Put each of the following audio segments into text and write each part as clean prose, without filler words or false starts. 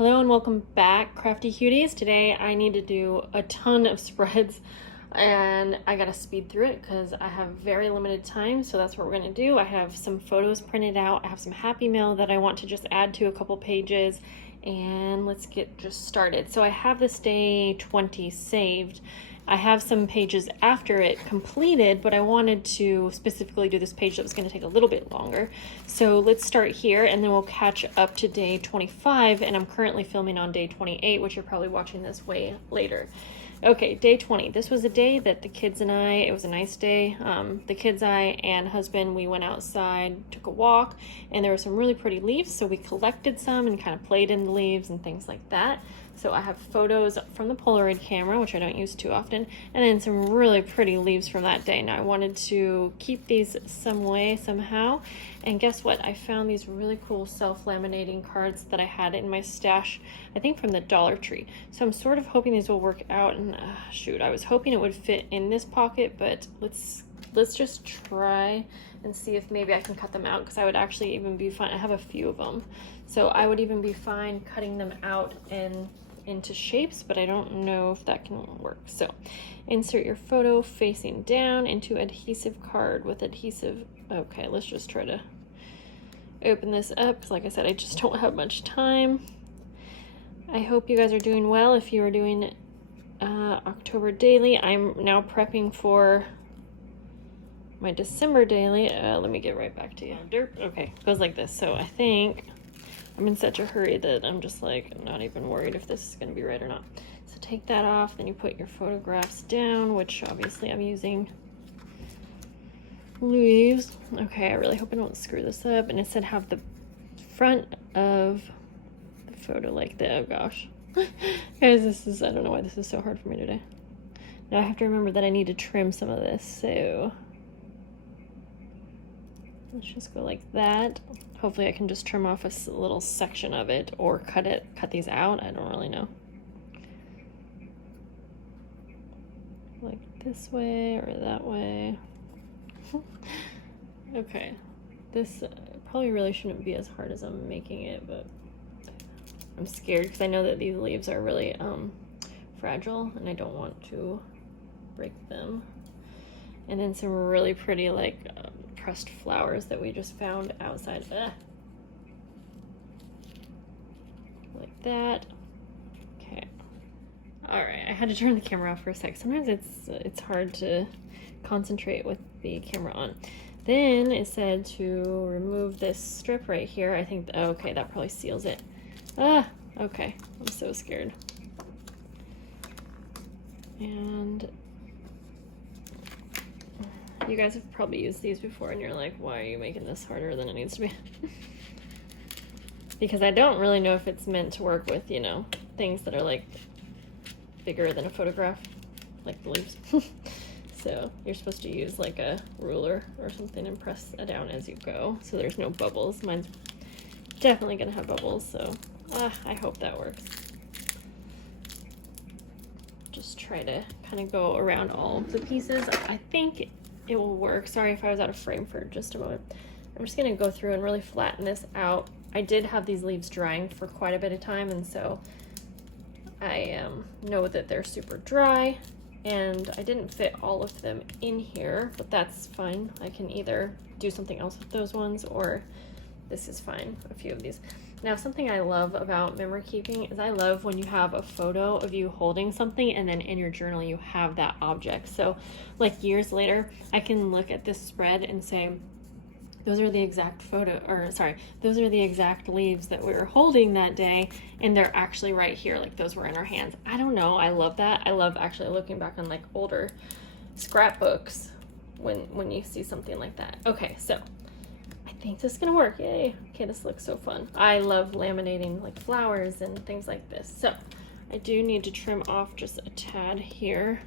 Hello and welcome back, Crafty Cuties. Today I need to do a ton of spreads and I gotta speed through it because I have very limited time, so that's what we're gonna do. I have some photos printed out, I have some Happy Mail that I want to just add to a couple pages, and let's get just started. So I have this day 20 saved. I have some pages after it completed, but I wanted to specifically do this page that was going to take a little bit longer. So let's start here and then we'll catch up to day 25, and I'm currently filming on day 28, which you're probably watching this way later. Okay, day 20. This was a day that the kids and I, it was a nice day. The kids, I, and husband, we went outside, took a walk, and there were some really pretty leaves, so we collected some and kind of played in the leaves and things like that. So I have photos from the Polaroid camera, which I don't use too often, and then some really pretty leaves from that day. Now I wanted to keep these some way, somehow, and guess what? I found these really cool self-laminating cards that I had in my stash, I think from the Dollar Tree. So I'm sort of hoping these will work out, and shoot, I was hoping it would fit in this pocket, but let's just try and see if maybe I can cut them out, because I would actually even be fine. I have a few of them, so I would even be fine cutting them out and into shapes, but I don't know if that can work. So insert your photo facing down into adhesive card with adhesive. Okay, let's just try to open this up because, like I said, I just don't have much time. I hope you guys are doing well. If you are doing October daily, I'm now prepping for my December daily. Let me get right back to you. Derp. Okay, goes like this. So I think I'm in such a hurry that I'm just like not even worried if this is going to be right or not. So take that off, then you put your photographs down, which obviously I'm using leaves. Okay, I really hope I don't screw this up. And it said have the front of the photo like that. Oh gosh. Guys, this is, I don't know why this is so hard for me today. Now I have to remember that I need to trim some of this, so let's just go like that. Hopefully I can just trim off a little section of it or cut these out. I don't really know. Like this way or that way. Okay. This probably really shouldn't be as hard as I'm making it, but I'm scared because I know that these leaves are really fragile and I don't want to break them. And then some really pretty like pressed flowers that we just found outside. Like that. Okay. All right, I had to turn the camera off for a sec. Sometimes it's hard to concentrate with the camera on. Then it said to remove this strip right here. I think, okay, that probably seals it. Okay, I'm so scared. And you guys have probably used these before and you're like, why are you making this harder than it needs to be? Because I don't really know if it's meant to work with, you know, things that are like bigger than a photograph, like the leaves. So you're supposed to use like a ruler or something and press it down as you go so there's no bubbles. Mine's definitely gonna have bubbles, so I hope that works. Just try to kind of go around all of the pieces. I think it will work. Sorry if I was out of frame for just a moment. I'm just gonna go through and really flatten this out. I did have these leaves drying for quite a bit of time, and so I know that they're super dry, and I didn't fit all of them in here, but that's fine. I can either do something else with those ones, or this is fine, a few of these. Now, something I love about memory keeping is I love when you have a photo of you holding something and then in your journal you have that object. So like years later, I can look at this spread and say, those are the exact those are the exact leaves that we were holding that day, and they're actually right here, like those were in our hands. I don't know, I love that. I love actually looking back on like older scrapbooks when you see something like that. Okay, so I think this is gonna work. Yay. Okay, this looks so fun. I love laminating like flowers and things like this. So I do need to trim off just a tad here,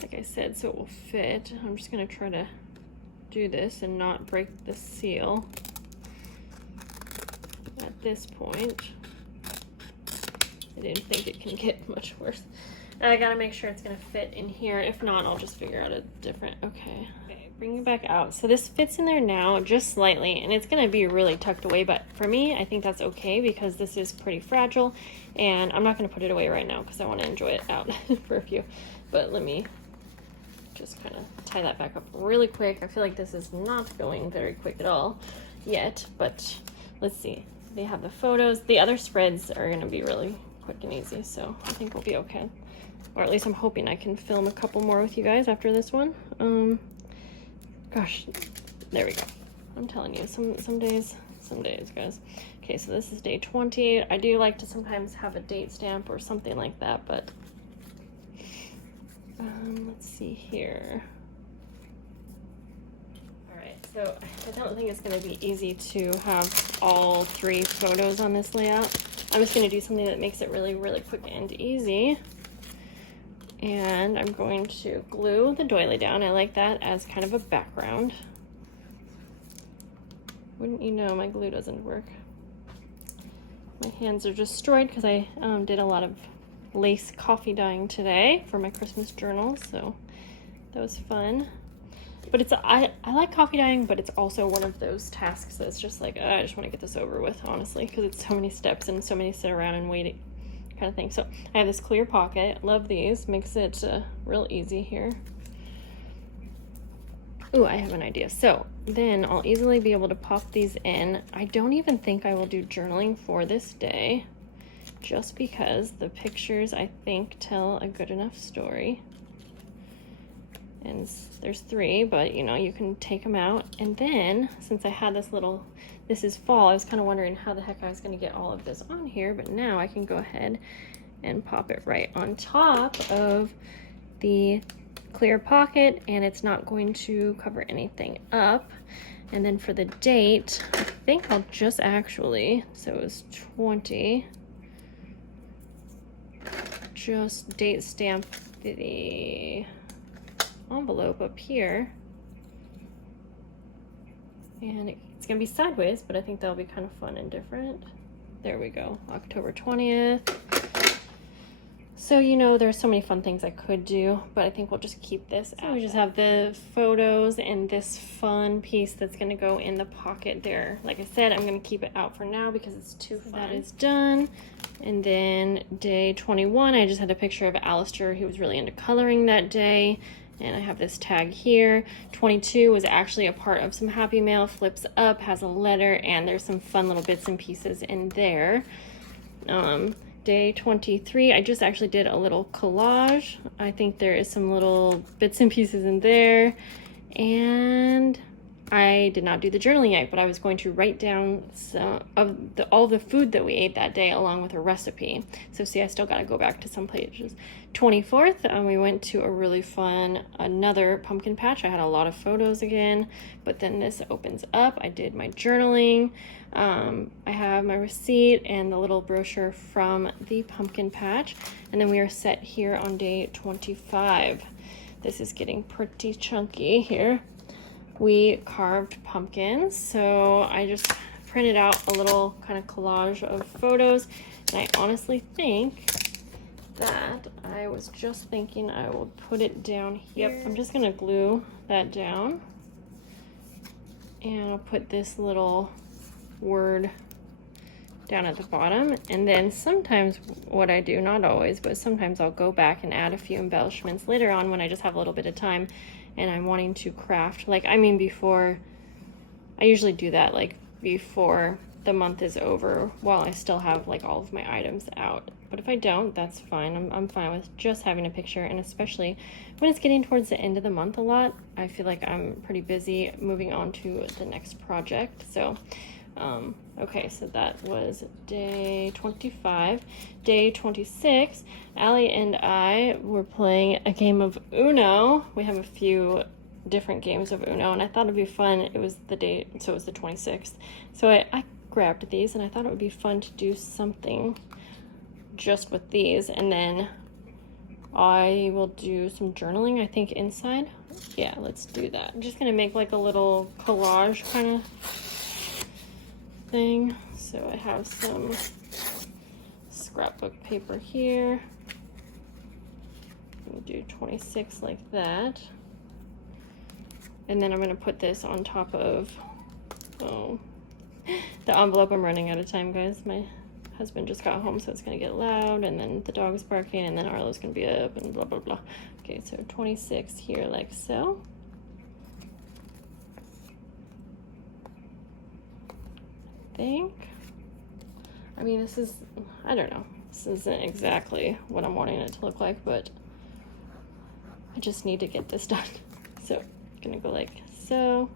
like I said, so it will fit. I'm just gonna try to do this and not break the seal at this point. I didn't think it can get much worse. I gotta make sure it's gonna fit in here. If not, I'll just figure out a different, okay, bring it back out. So this fits in there now just slightly, and it's gonna be really tucked away, but for me, I think that's okay because this is pretty fragile, and I'm not gonna put it away right now because I wanna enjoy it out for a few. But let me just kind of tie that back up really quick. I feel like this is not going very quick at all yet, but let's see. They have the photos. The other spreads are gonna be really quick and easy, so I think we'll be okay. Or at least I'm hoping I can film a couple more with you guys after this one. Gosh, there we go. I'm telling you, some days, guys. Okay, so this is day 20. I do like to sometimes have a date stamp or something like that, but let's see here. All right, so I don't think it's going to be easy to have all 3 photos on this layout. I'm just going to do something that makes it really, really quick and easy. And I'm going to glue the doily down. I like that as kind of a background. Wouldn't you know, my glue doesn't work. My hands are destroyed because I did a lot of lace coffee dyeing today for my Christmas journal, so that was fun. But it's I like coffee dyeing, but it's also one of those tasks that's just like, I just want to get this over with, honestly, because it's so many steps and so many sit around and waiting kind of thing. So I have this clear pocket. Love these. Makes it real easy here. Ooh, I have an idea. So then I'll easily be able to pop these in. I don't even think I will do journaling for this day, just because the pictures, I think, tell a good enough story. And there's 3, but you know, you can take them out. And then, since I had this is fall, I was kind of wondering how the heck I was going to get all of this on here, but now I can go ahead and pop it right on top of the clear pocket, and it's not going to cover anything up. And then for the date, I think I'll just actually, so it was 20, just date stamp the envelope up here, and it's gonna be sideways, but I think that'll be kind of fun and different. There we go, October 20th. So, you know, there's so many fun things I could do, but I think we'll just keep this out. So we just have the photos and this fun piece that's gonna go in the pocket there. Like I said, I'm gonna keep it out for now because it's too fun. That is done. And then day 21, I just had a picture of Alistair, who was really into coloring that day. And I have this tag here. 22 was actually a part of some Happy Mail, flips up, has a letter, and there's some fun little bits and pieces in there. Day 23, I just actually did a little collage. I think there is some little bits and pieces in there. And I did not do the journaling yet, but I was going to write down some of all the food that we ate that day along with a recipe. So see, I still got to go back to some pages. 24th, we went to a really fun, another pumpkin patch. I had a lot of photos again, but then this opens up. I did my journaling. I have my receipt and the little brochure from the pumpkin patch. And then we are set here on day 25. This is getting pretty chunky here. We carved pumpkins, so I just printed out a little kind of collage of photos, and I honestly think that I was just thinking I will put it down here. Yep, I'm just gonna glue that down, and I'll put this little word down at the bottom. And then sometimes what I do, not always, but sometimes I'll go back and add a few embellishments later on when I just have a little bit of time and I'm wanting to craft. Like, I mean, before, I usually do that like before the month is over while I still have like all of my items out. But if I don't, that's fine. I'm fine with just having a picture, and especially when it's getting towards the end of the month a lot, I feel like I'm pretty busy moving on to the next project. So okay, so that was day 25. Day 26, Allie and I were playing a game of Uno. We have a few different games of Uno, and I thought it'd be fun. It was the day, so it was the 26th. So I grabbed these, and I thought it would be fun to do something just with these, and then I will do some journaling, I think, inside. Yeah, let's do that. I'm just gonna make like a little collage kind of thing. So I have some scrapbook paper here. I'm gonna do 26 like that. And then I'm gonna put this on top of, oh, the envelope. I'm running out of time, guys. My husband just got home, so it's gonna get loud, and then the dog's barking, and then Arlo's gonna be up, and blah, blah, blah. Okay, so 26 here, like so. I mean, this is, I don't know, this isn't exactly what I'm wanting it to look like, but I just need to get this done. So I'm gonna go like so.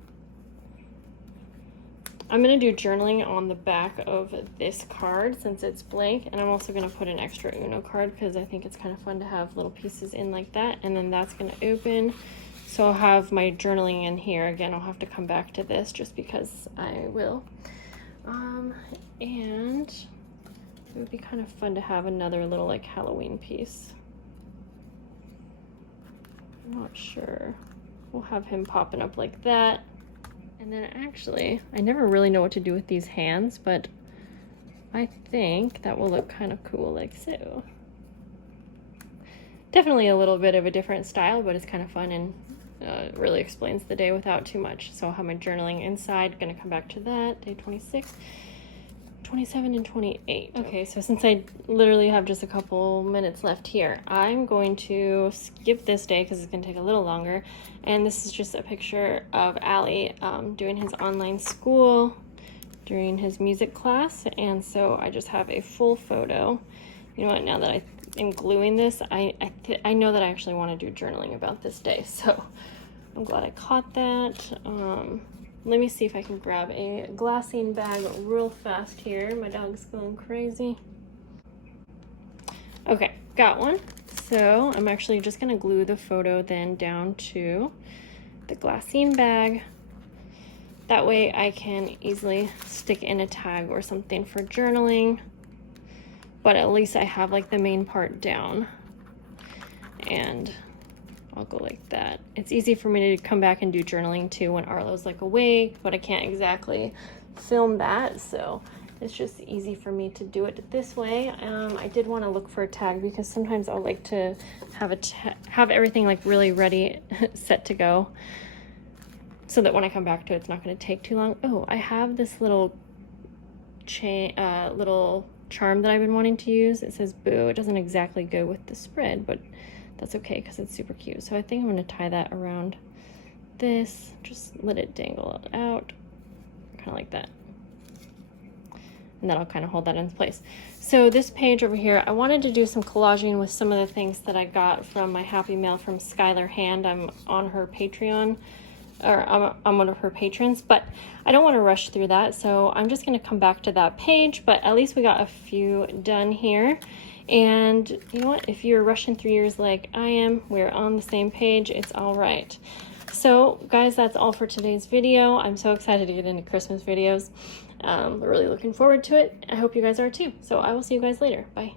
I'm gonna do journaling on the back of this card since it's blank, and I'm also gonna put an extra Uno card because I think it's kind of fun to have little pieces in like that, and then that's gonna open. So I'll have my journaling in here. Again, I'll have to come back to this just because I will. And it would be kind of fun to have another little like Halloween piece. I'm not sure. We'll have him popping up like that. And then actually, I never really know what to do with these hands, but I think that will look kind of cool like so. Definitely a little bit of a different style, but it's kind of fun and really explains the day without too much. So I'll have my journaling inside, gonna come back to that, day 26, 27, and 28. Okay, so since I literally have just a couple minutes left here, I'm going to skip this day because it's gonna take a little longer. And this is just a picture of Allie doing his online school during his music class. And so I just have a full photo. You know what, now that I am gluing this, I know that I actually want to do journaling about this day, so I'm glad I caught that. Let me see if I can grab a glassine bag real fast here. My dog's going crazy. Okay, got one. So I'm actually just gonna glue the photo then down to the glassine bag. That way I can easily stick in a tag or something for journaling, but at least I have like the main part down. And I'll go like that. It's easy for me to come back and do journaling too when Arlo's like awake, but I can't exactly film that, so it's just easy for me to do it this way. I did want to look for a tag because sometimes I'll like to have everything like really ready, set to go, so that when I come back to it, it's not going to take too long. Oh, I have this little little charm that I've been wanting to use. It says boo. It doesn't exactly go with the spread, but that's okay because it's super cute. So I think I'm going to tie that around this, just let it dangle out, kind of like that. And that'll kind of hold that in place. So this page over here, I wanted to do some collaging with some of the things that I got from my Happy Mail from Skylar Hand. I'm on her Patreon, or I'm one of her patrons, but I don't want to rush through that, so I'm just going to come back to that page, but at least we got a few done here. And you know what, if you're rushing through yours like I am, we're on the same page, it's all right. So guys, that's all for today's video. I'm so excited to get into Christmas videos. Really looking forward to it. I hope you guys are too. So I will see you guys later. Bye.